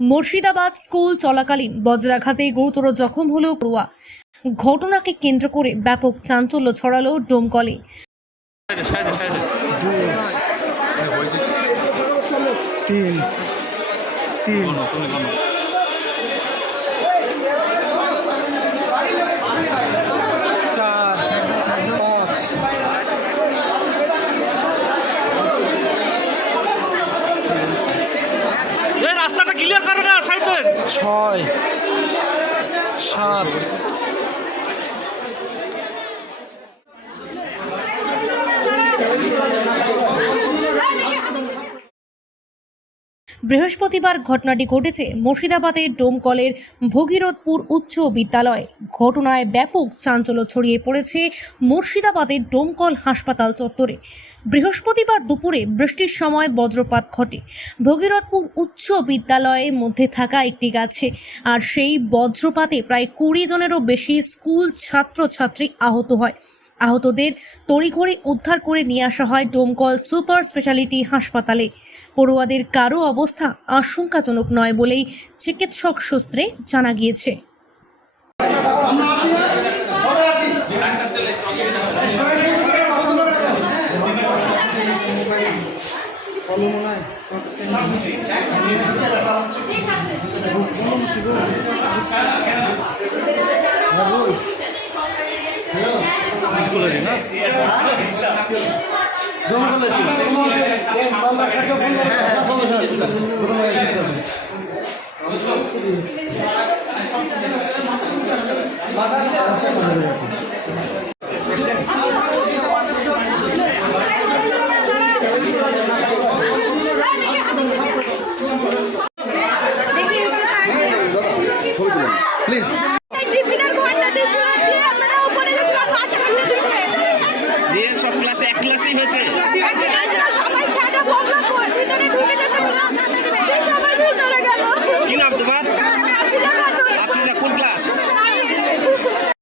Murshidabad school চলাকালীন বজ্রাঘাতে গুরুতর জখম হল পড়ুয়া। ঘটনাকে কেন্দ্র করে ব্যাপক চাঞ্চল্য ছড়ালো ডোমকলে। রাস্তাটা ক্লিয়ার করে না, সাইডে 6 7 বৃহস্পতিবার ঘটনাটি ঘটেছে মুর্শিদাবাদের ডোমকলের ভগীরথপুর উচ্চ বিদ্যালয়ে। ঘটনায় ব্যাপক চাঞ্চল্য ছড়িয়ে পড়েছে মুর্শিদাবাদের ডোমকল হাসপাতাল চত্বরে। বৃহস্পতিবার দুপুরে বৃষ্টির সময় বজ্রপাত ঘটে ভগীরথপুর উচ্চ বিদ্যালয়ের মধ্যে থাকা একটি গাছে, আর সেই বজ্রপাতে প্রায় 20 জনেরও বেশি স্কুল ছাত্রছাত্রী আহত হয়। আহতদের তড়িঘড়ি উদ্ধার করে নিয়ে আসা হয় ডোমকল সুপার স্পেশালিটি হাসপাতালে। পড়ুয়াদের কারো অবস্থা আশঙ্কাজনক নয় বলেই চিকিৎসক সূত্রে জানা গিয়েছে। স্কুলেরই না প্লিজ দিয়ে সব ক্লাসে এক ক্লাসেই হয়েছে। সবাই